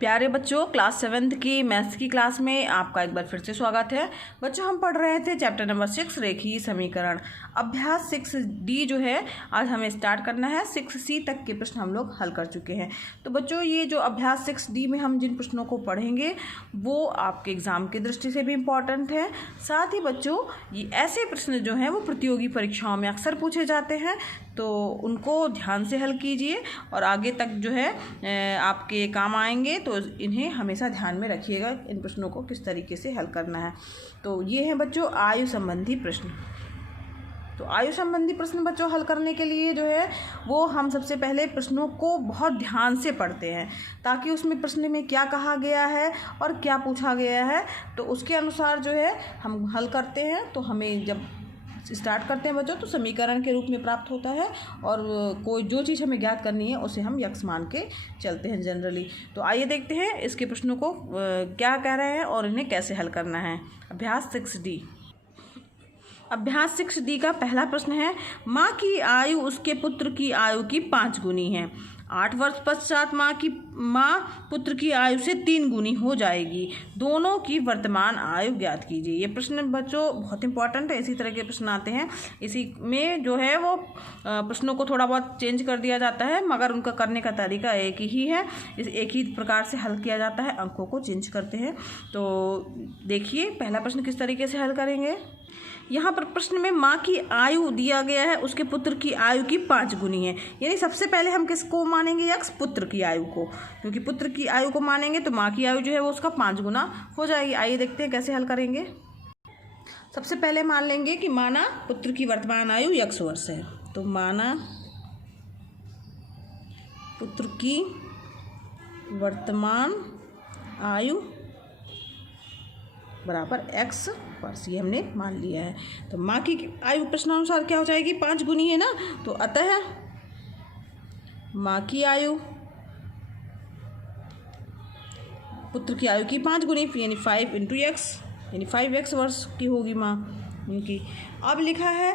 प्यारे बच्चों, class 7th की मैथ्स की क्लास में आपका एक बार फिर से स्वागत है। बच्चों, हम पढ़ रहे थे चैप्टर नंबर 6 रेखीय समीकरण। अभ्यास 6D जो है आज हमें स्टार्ट करना है। 6C तक के प्रश्न हम लोग हल कर चुके हैं। तो बच्चों, ये जो अभ्यास 6D में हम जिन प्रश्नों को पढ़ेंगे वो आपके एग्ज़ाम की दृष्टि से भी इम्पॉर्टेंट है। साथ ही बच्चों, ये ऐसे प्रश्न जो हैं वो प्रतियोगी परीक्षाओं में अक्सर पूछे जाते हैं, तो उनको ध्यान से हल कीजिए और आगे तक जो है आपके काम आएंगे। तो इन्हें हमेशा ध्यान में रखिएगा, इन प्रश्नों को किस तरीके से हल करना है। तो ये हैं बच्चों आयु संबंधी प्रश्न। तो आयु संबंधी प्रश्न बच्चों हल करने के लिए जो है वो हम सबसे पहले प्रश्नों को बहुत ध्यान से पढ़ते हैं, ताकि उसमें प्रश्न में क्या कहा गया है और क्या पूछा गया है तो उसके अनुसार जो है हम हल करते हैं। तो हमें जब स्टार्ट करते हैं बच्चों तो समीकरण के रूप में प्राप्त होता है, और कोई जो चीज़ हमें ज्ञात करनी है उसे हम यक्स मान के चलते हैं जनरली। तो आइए देखते हैं इसके प्रश्नों को क्या कह रहे हैं और इन्हें कैसे हल करना है। अभ्यास 6D। अभ्यास 6D का पहला प्रश्न है, माँ की आयु उसके पुत्र की आयु की 5 गुनी है। 8 वर्ष पश्चात माँ पुत्र की आयु से 3 गुनी हो जाएगी। दोनों की वर्तमान आयु ज्ञात कीजिए। ये प्रश्न बच्चों बहुत इंपॉर्टेंट है। इसी तरह के प्रश्न आते हैं। इसी में जो है वो प्रश्नों को थोड़ा बहुत चेंज कर दिया जाता है, मगर उनका करने का तरीका एक ही है। इस एक ही प्रकार से हल किया जाता है, अंकों को चेंज करते हैं। तो देखिए पहला प्रश्न किस तरीके से हल करेंगे। यहाँ पर प्रश्न में माँ की आयु दिया गया है, उसके पुत्र की आयु की 5 गुनी है। यानी सबसे पहले हम किसको मानेंगे, यक्स पुत्र की आयु को, क्योंकि पुत्र की आयु को मानेंगे तो माँ की आयु जो है वो उसका 5 गुना हो जाएगी। आइए देखते हैं कैसे हल करेंगे। सबसे पहले मान लेंगे कि माना पुत्र की वर्तमान आयु यक्स वर्ष है, तो माना पुत्र की वर्तमान आयु बराबर एक्स वर्ष, ये हमने मान लिया है। तो माँ की आयु प्रश्नानुसार क्या हो जाएगी, 5 गुनी है ना, तो अतः माँ की आयु पुत्र की आयु की 5 गुनी, यानी 5 × x, यानी 5x वर्ष की होगी माँ उनकी। अब लिखा है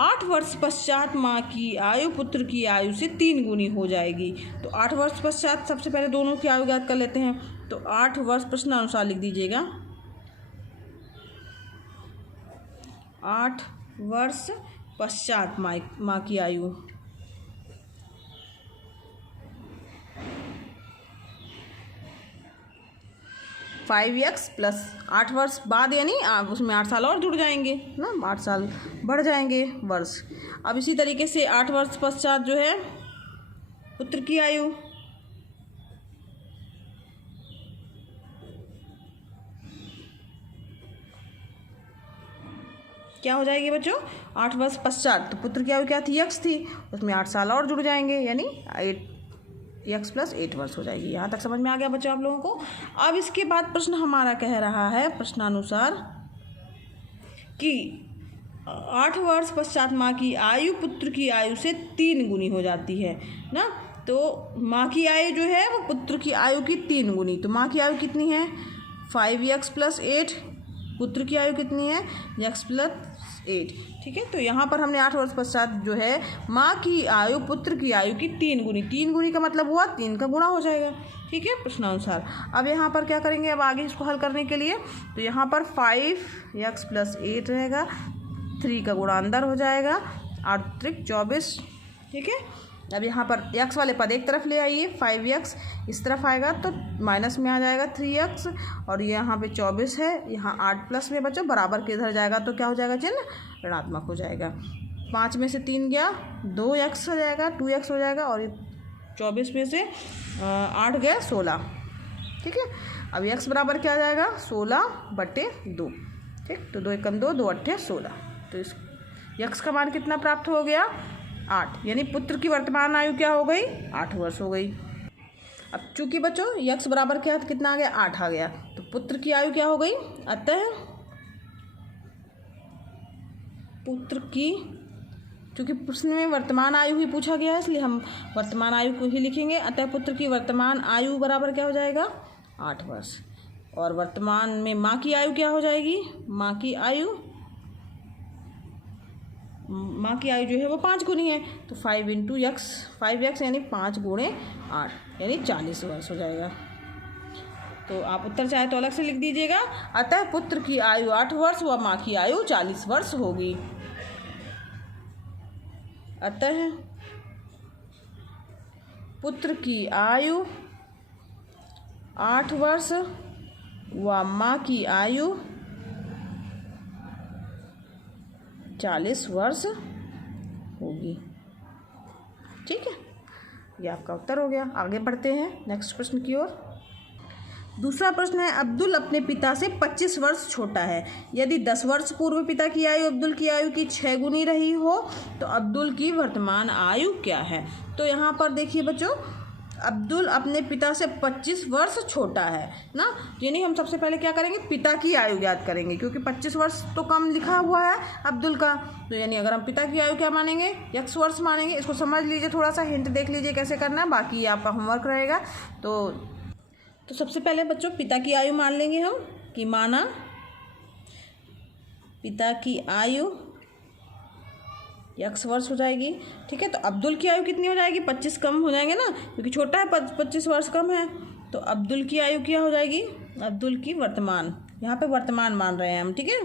8 वर्ष पश्चात माँ की आयु पुत्र की आयु से 3 गुनी हो जाएगी। तो 8 वर्ष पश्चात सबसे पहले दोनों की आयु ज्ञात कर लेते हैं। तो 8 वर्ष प्रश्नानुसार लिख दीजिएगा, 8 वर्ष पश्चात माँ की आयु, फाइव एक्स प्लस 8 वर्ष बाद, यानी उसमें 8 साल और जुड़ जाएंगे ना, 8 साल बढ़ जाएंगे वर्ष। अब इसी तरीके से 8 वर्ष पश्चात जो है पुत्र की आयु, क्या हो जाएगी बच्चों, 8 वर्ष पश्चात, तो पुत्र की आयु क्या थी, यक्स थी, उसमें 8 साल और जुड़ जाएंगे, यानी 8x + 8 वर्ष हो जाएगी। यहाँ तक समझ में आ गया बच्चों आप लोगों को। अब इसके बाद प्रश्न हमारा कह रहा है प्रश्नानुसार कि 8 वर्ष पश्चात माँ की आयु पुत्र की आयु से 3 गुनी हो जाती है ना। तो माँ की आयु जो है वो पुत्र की आयु की 3 गुनी, तो माँ की आयु कितनी है, 5x + 8, पुत्र की आयु कितनी है, x + 8। ठीक है, तो यहाँ पर हमने 8 वर्ष पश्चात जो है माँ की आयु पुत्र की आयु की 3 गुनी, 3 गुनी का मतलब हुआ 3 का गुणा हो जाएगा। ठीक है, प्रश्नानुसार। अब यहाँ पर क्या करेंगे, अब आगे इसको हल करने के लिए, तो यहाँ पर 5x + 8 रहेगा, 3 का गुणा अंदर हो जाएगा, 8 × 24। ठीक है, अब यहाँ पर x वाले पद एक तरफ ले आइए, 5x इस तरफ आएगा तो माइनस में आ जाएगा 3x, और यहाँ पे 24 है, यहाँ 8 प्लस में बच्चों बराबर के इधर जाएगा तो क्या हो जाएगा, चिन्ह ऋणात्मक हो जाएगा। 5 में से 3 गया, 2x हो जाएगा, 2x हो जाएगा, और 24 में से 8 गया 16। ठीक है, अब x बराबर क्या आ जाएगा, 16/2। ठीक, तो 2 × 2 2 × 16, तो इस x का मान कितना प्राप्त हो गया, 8, यानी पुत्र की वर्तमान आयु क्या हो गई, 8 वर्ष हो गई। अब चूंकि बच्चों यक्स बराबर क्या कितना आ गया, 8 आ गया, तो पुत्र की आयु क्या हो गई, अतः पुत्र की, चूँकि प्रश्न में वर्तमान आयु ही पूछा गया है इसलिए हम वर्तमान आयु को ही लिखेंगे। अतः पुत्र की वर्तमान आयु बराबर क्या हो जाएगा, 8 वर्ष, और वर्तमान में माँ की आयु क्या हो जाएगी, माँ की आयु जो है वो 5 गुनी है, तो 5 × x, 5x यानी 5 × 8 यानी 40 वर्ष हो जाएगा। तो आप उत्तर चाहे तो अलग से लिख दीजिएगा। अतः पुत्र की आयु 8 वर्ष व माँ की आयु 40 वर्ष होगी। अतः पुत्र की आयु 8 वर्ष व माँ की आयु 40 वर्ष होगी। ठीक है, ये आपका उत्तर हो गया। आगे बढ़ते हैं नेक्स्ट प्रश्न की ओर। दूसरा प्रश्न है, अब्दुल अपने पिता से 25 वर्ष छोटा है। यदि 10 वर्ष पूर्व पिता की आयु अब्दुल की आयु की 6 गुनी रही हो तो अब्दुल की वर्तमान आयु क्या है। तो यहाँ पर देखिए बच्चों, अब्दुल अपने पिता से 25 वर्ष छोटा है ना, यानी हम सबसे पहले क्या करेंगे, पिता की आयु ज्ञात करेंगे, क्योंकि 25 वर्ष तो कम लिखा हुआ है अब्दुल का। तो यानी अगर हम पिता की आयु क्या मानेंगे, x वर्ष मानेंगे। इसको समझ लीजिए, थोड़ा सा हिंट देख लीजिए कैसे करना है, बाकी ये आपका होमवर्क रहेगा। तो सबसे पहले बच्चों पिता की आयु मान लेंगे हम कि माना पिता की आयु x वर्ष हो जाएगी। ठीक है, तो अब्दुल की आयु कितनी हो जाएगी, 25 कम हो जाएंगे ना, क्योंकि छोटा है, 25 वर्ष कम है। तो अब्दुल की आयु क्या हो जाएगी, अब्दुल की वर्तमान, यहाँ पे वर्तमान मान रहे हैं हम। ठीक है,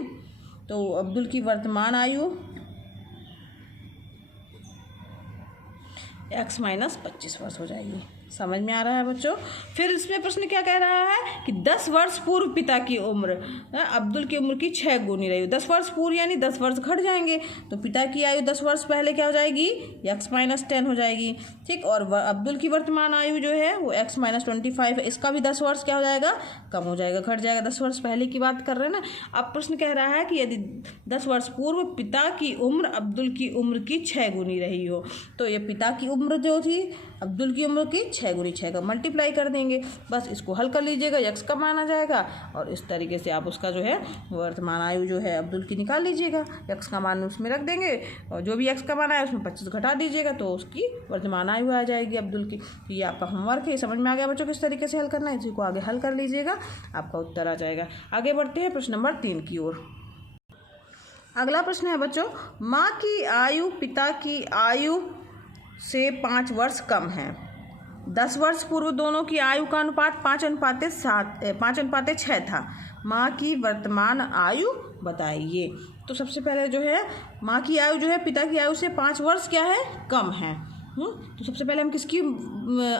तो अब्दुल की वर्तमान आयु x माइनस 25 वर्ष हो जाएगी। समझ में आ रहा है बच्चों। फिर इसमें प्रश्न क्या कह रहा है कि 10 वर्ष पूर्व पिता की उम्र, अब्दुल की उम्र की 6 गुनी रही। 10 वर्ष पूर्व यानी 10 वर्ष घट जाएंगे, तो पिता की आयु 10 वर्ष पहले क्या हो जाएगी, x माइनस 10 हो जाएगी। ठीक, और अब्दुल की वर्तमान आयु जो है वो x माइनस 25 है, इसका भी 10 वर्ष क्या हो जाएगा, कम हो जाएगा, घट जाएगा। 10 वर्ष पहले की बात कर रहे हैं ना। अब प्रश्न कह रहा है कि यदि 10 वर्ष पूर्व पिता की उम्र अब्दुल की उम्र की 6 गुनी रही हो, तो ये पिता की उम्र जो थी अब्दुल की उम्र की 6 गुनी, 6 का मल्टीप्लाई कर देंगे। बस इसको हल कर लीजिएगा, x का मान आ जाएगा, और इस तरीके से आप उसका जो है वर्तमान आयु जो है अब्दुल की निकाल लीजिएगा। x का मान उसमें रख देंगे, और जो भी x का मान आया उसमें 25 घटा दीजिएगा, तो उसकी वर्तमान आयु आ जाएगी अब्दुल की। तो ये आपका होमवर्क है, समझ में आ गया बच्चों किस तरीके से हल करना है। इसी को आगे हल कर लीजिएगा, आपका उत्तर आ जाएगा। आगे बढ़ते हैं प्रश्न नंबर 3 की ओर। अगला प्रश्न है बच्चों, माँ की आयु पिता की आयु से 5 वर्ष कम है। 10 वर्ष पूर्व दोनों की आयु का अनुपात 5:6 था। माँ की वर्तमान आयु बताइए। तो सबसे पहले जो है माँ की आयु जो है पिता की आयु से 5 वर्ष क्या है, कम है। तो सबसे पहले हम किसकी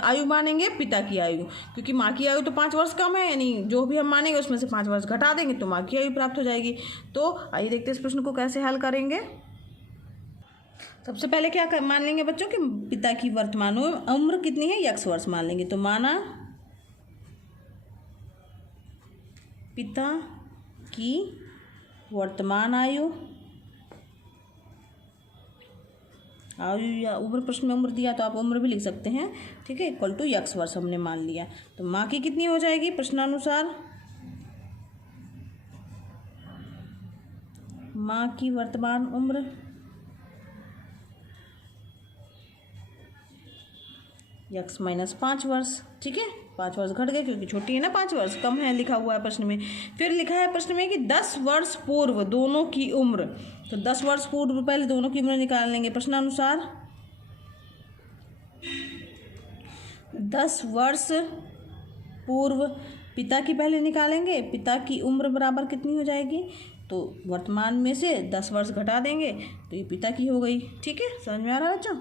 आयु मानेंगे, पिता की आयु, क्योंकि माँ की आयु तो 5 वर्ष कम है, यानी जो भी हम मानेंगे उसमें से 5 वर्ष घटा देंगे तो माँ की आयु प्राप्त हो जाएगी। तो आइए देखते हैं इस प्रश्न को कैसे हल करेंगे। सबसे पहले क्या मान लेंगे बच्चों कि पिता की वर्तमान उम्र कितनी है, x वर्ष मान लेंगे। तो माना पिता की वर्तमान आयु या उम्र, प्रश्न में उम्र दिया तो आप उम्र भी लिख सकते हैं। ठीक है, इक्वल टू x वर्ष हमने मान लिया। तो माँ की कितनी हो जाएगी प्रश्नानुसार, माँ की वर्तमान उम्र x माइनस 5 वर्ष। ठीक है, 5 वर्ष घट गए क्योंकि छोटी है ना, 5 वर्ष कम है लिखा हुआ है प्रश्न में। फिर लिखा है प्रश्न में कि 10 वर्ष पूर्व दोनों की उम्र, तो 10 वर्ष पूर्व पहले दोनों की उम्र निकाल लेंगे प्रश्नानुसार। 10 वर्ष पूर्व पिता की पहले निकालेंगे, पिता की उम्र बराबर कितनी हो जाएगी, तो वर्तमान में से 10 वर्ष घटा देंगे तो ये पिता की हो गई। ठीक है, समझ में आ रहा है बच्चों।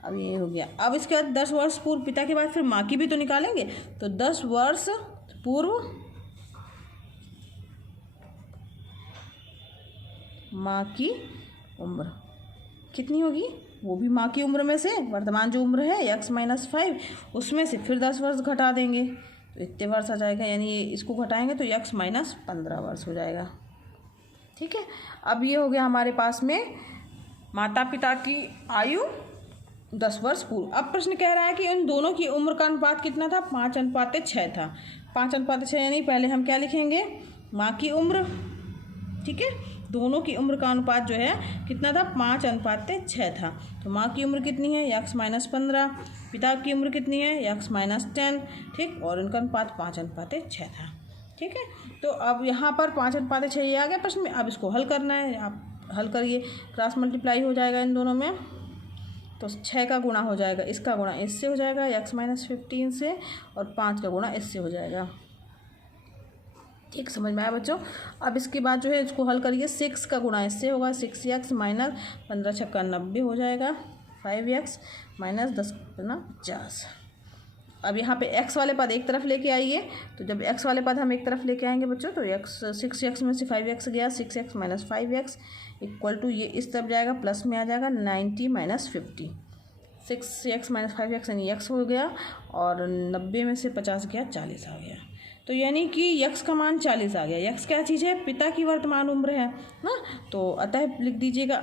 अब ये हो गया। अब इसके बाद 10 वर्ष पूर्व पिता के बाद फिर माँ की भी तो निकालेंगे। तो 10 वर्ष पूर्व माँ की उम्र कितनी होगी, वो भी माँ की उम्र में से वर्तमान जो उम्र है x माइनस 5 उसमें से फिर 10 वर्ष घटा देंगे तो इतने वर्ष आ जाएगा, यानी इसको घटाएंगे तो x माइनस 15 वर्ष हो जाएगा। ठीक है, अब ये हो गया हमारे पास में माता पिता की आयु 10 वर्ष पूर्व। अब प्रश्न कह रहा है कि उन दोनों की उम्र का अनुपात कितना था, 5:6 था। 5:6 यानी पहले हम क्या लिखेंगे, माँ की उम्र। ठीक है, दोनों की उम्र का अनुपात जो है कितना था, 5:6 था। तो माँ की उम्र कितनी है, x माइनस 15, पिता की उम्र कितनी है, x माइनस 10। ठीक, और इनका अनुपात 5:6 था। ठीक है, तो अब यहाँ पर 5:6 ये आ गया प्रश्न में। अब इसको हल करना है, आप हल करिए, क्रॉस मल्टीप्लाई हो जाएगा इन दोनों में, तो 6 का गुणा हो जाएगा, इसका गुणा इससे हो जाएगा x माइनस 15 से, और 5 का गुणा इससे हो जाएगा। ठीक, समझ में आया बच्चों। अब इसके बाद जो है इसको हल करिए। 6 का गुणा इससे होगा 6x माइनस 15 छक्का 90 हो जाएगा, 5x माइनस 10 ना 50। अब यहाँ पे x वाले पद एक तरफ लेके आइए। तो जब x वाले पद हम एक तरफ लेके आएंगे बच्चों तो x 6x में से 5x गया, 6x minus 5x equal to ये इस तरफ जाएगा, प्लस में आ जाएगा 90 माइनस 50। 6x माइनस 5x यानी x हो गया, और 90 में से 50 गया, 40 आ गया। तो यानी कि x का मान 40 आ गया। x क्या चीज़ है? पिता की वर्तमान उम्र है ना। तो अतः लिख दीजिएगा,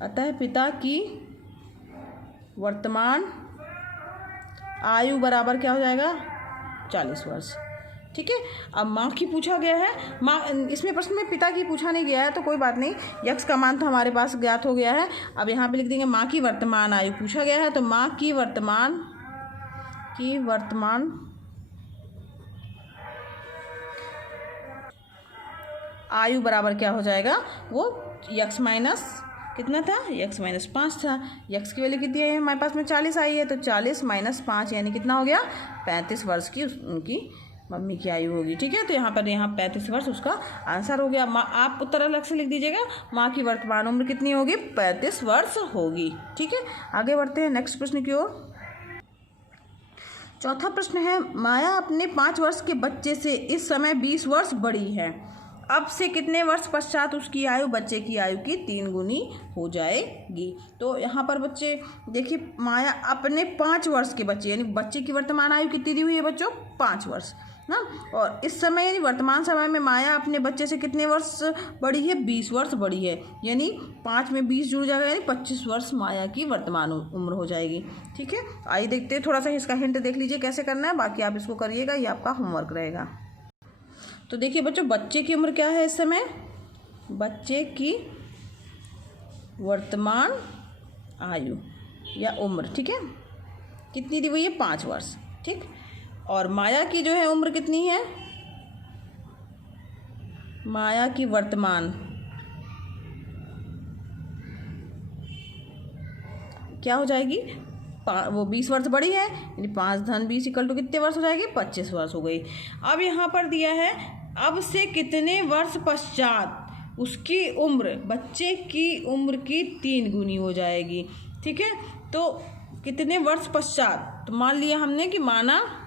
अतः पिता की वर्तमान आयु बराबर क्या हो जाएगा? 40 वर्ष। ठीक है। अब माँ की पूछा गया है, माँ इसमें प्रश्न में पिता की पूछा नहीं गया है तो कोई बात नहीं, यक्स का मान तो हमारे पास ज्ञात हो गया है। अब यहाँ पे लिख देंगे माँ की वर्तमान आयु पूछा गया है, तो माँ की वर्तमान आयु बराबर क्या हो जाएगा? वो यक्स माइनस कितना था? यक्स माइनस 5 था। यक्स की वैल्यू कितनी है हमारे पास में? 40 आई है, तो 40 माइनस 5 यानी कितना हो गया? 35 वर्ष की उनकी मम्मी की आयु होगी। ठीक है, तो यहाँ 35 वर्ष उसका आंसर हो गया। आप उत्तर अलग से लिख दीजिएगा, माँ की वर्तमान उम्र कितनी होगी? 35 वर्ष होगी। ठीक है, आगे बढ़ते हैं नेक्स्ट प्रश्न की ओर। चौथा प्रश्न है, माया अपने 5 वर्ष के बच्चे से इस समय 20 वर्ष बड़ी है। अब से कितने वर्ष पश्चात उसकी आयु बच्चे की आयु की 3 गुनी हो जाएगी। तो यहाँ पर बच्चे देखिए, माया अपने 5 वर्ष के बच्चे, यानी बच्चे की वर्तमान आयु कितनी दी हुई है बच्चों? 5 वर्ष ना। और इस समय यानी वर्तमान समय में माया अपने बच्चे से कितने वर्ष बड़ी है? 20 वर्ष बड़ी है। यानी 5 में 20 जुड़ जाएगा, यानी 25 वर्ष माया की वर्तमान उम्र हो जाएगी। ठीक है, आइए देखते हैं, थोड़ा सा इसका हिंट देख लीजिए कैसे करना है, बाकी आप इसको करिएगा, ये आपका होमवर्क रहेगा। तो देखिए बच्चों, बच्चे की उम्र क्या है इस समय? बच्चे की वर्तमान आयु या उम्र, ठीक है, कितनी दी हुई है? 5 वर्ष। ठीक, और माया की जो है उम्र कितनी है? माया की वर्तमान क्या हो जाएगी? वो 20 वर्ष बड़ी है, यानी 5 धन 20 इक्वल टू कितने वर्ष हो जाएगी? 25 वर्ष हो गई। अब यहाँ पर दिया है, अब से कितने वर्ष पश्चात उसकी उम्र बच्चे की उम्र की 3 गुनी हो जाएगी। ठीक है, तो कितने वर्ष पश्चात? तो मान लिया हमने कि माना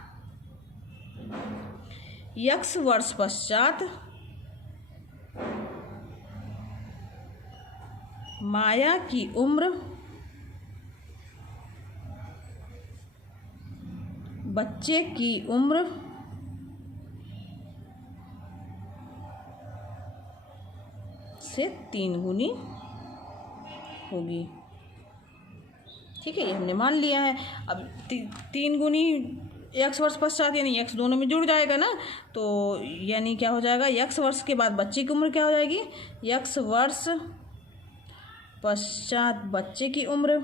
x वर्ष पश्चात माया की उम्र बच्चे की उम्र से 3 गुनी होगी। ठीक है, ये हमने मान लिया है। अब 3 गुनी x वर्ष पश्चात यानी x दोनों में जुड़ जाएगा ना, तो यानी क्या हो जाएगा? x वर्ष के बाद बच्चे की उम्र क्या हो जाएगी? x वर्ष पश्चात बच्चे की उम्र,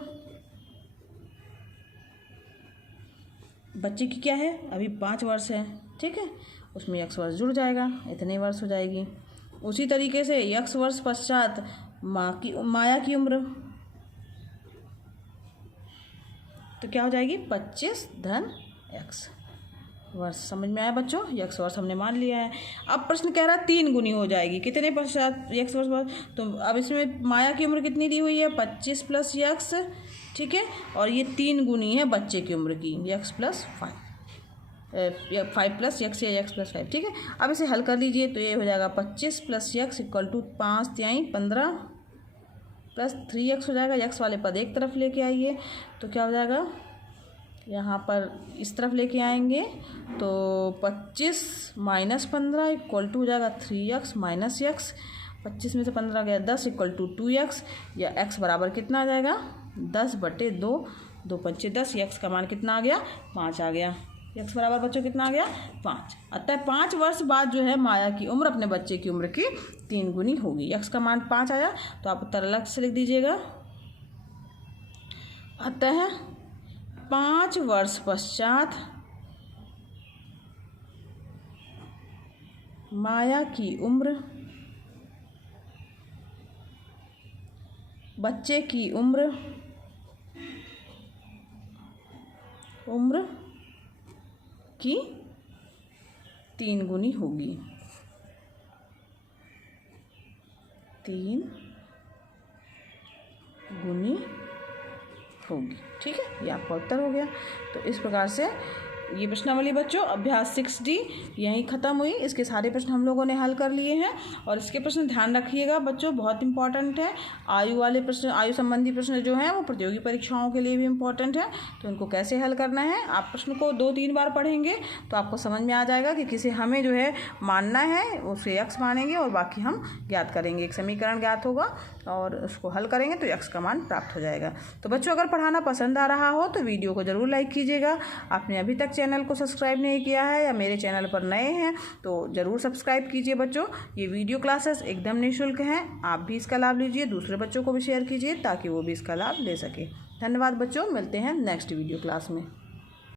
बच्चे की क्या है? अभी 5 वर्ष है। ठीक है, उसमें x वर्ष जुड़ जाएगा, इतने वर्ष हो जाएगी। उसी तरीके से x वर्ष पश्चात माया की उम्र तो क्या हो जाएगी? 25 धन x वर्ष। समझ में आया बच्चों? x वर्ष हमने मान लिया है। अब प्रश्न कह रहा है 3 गुनी हो जाएगी, कितने पश्चात? x वर्ष बाद। तो अब इसमें माया की उम्र कितनी दी हुई है? 25 प्लस x। ठीक है, और ये 3 गुनी है बच्चे की उम्र की, x प्लस 5 प्लस x या x प्लस 5। ठीक है, अब इसे हल कर लीजिए, तो ये हो जाएगा 25 प्लस x इक्वल टू 5 तिहाई 15 प्लस 3x हो जाएगा। x वाले पद एक तरफ लेके आइए, तो क्या हो जाएगा? यहाँ पर इस तरफ लेके आएंगे तो 25 माइनस 15 इक्वल टू हो जाएगा 3x माइनस x। 25 में से 15 गया 10 इक्वल टू 2x, या x बराबर कितना आ जाएगा? 10/2, 2 पंचे 10। x का मान कितना आ गया? 5 आ गया। x बराबर बच्चों कितना आ गया? 5। अतः 5 वर्ष बाद जो है माया की उम्र अपने बच्चे की उम्र की 3 गुनी होगी। x का मान 5 आया, तो आप उत्तर अलग से लिख दीजिएगा। अतः 5 वर्ष पश्चात माया की उम्र बच्चे की उम्र उम्र की 3 गुनी होगी। 3 गुनी होगी। ठीक है, ये आपका उत्तर हो गया। तो इस प्रकार से ये प्रश्नावली बच्चों अभ्यास 6D यहीं ख़त्म हुई। इसके सारे प्रश्न हम लोगों ने हल कर लिए हैं और इसके प्रश्न ध्यान रखिएगा बच्चों, बहुत इंपॉर्टेंट है। आयु वाले प्रश्न, आयु संबंधी प्रश्न जो हैं वो प्रतियोगी परीक्षाओं के लिए भी इम्पॉर्टेंट है। तो इनको कैसे हल करना है, आप प्रश्न को 2-3 बार पढ़ेंगे तो आपको समझ में आ जाएगा कि किसे हमें जो है मानना है उसे x मानेंगे और बाकी हम ज्ञात करेंगे। एक समीकरण ज्ञात होगा और उसको हल करेंगे तो x का मान प्राप्त हो जाएगा। तो बच्चों अगर पढ़ाना पसंद आ रहा हो तो वीडियो को ज़रूर लाइक कीजिएगा। आपने अभी तक चैनल को सब्सक्राइब नहीं किया है या मेरे चैनल पर नए हैं तो ज़रूर सब्सक्राइब कीजिए बच्चों। ये वीडियो क्लासेस एकदम निःशुल्क हैं, आप भी इसका लाभ लीजिए, दूसरे बच्चों को भी शेयर कीजिए ताकि वो भी इसका लाभ ले सके। धन्यवाद बच्चों, मिलते हैं नेक्स्ट वीडियो क्लास में।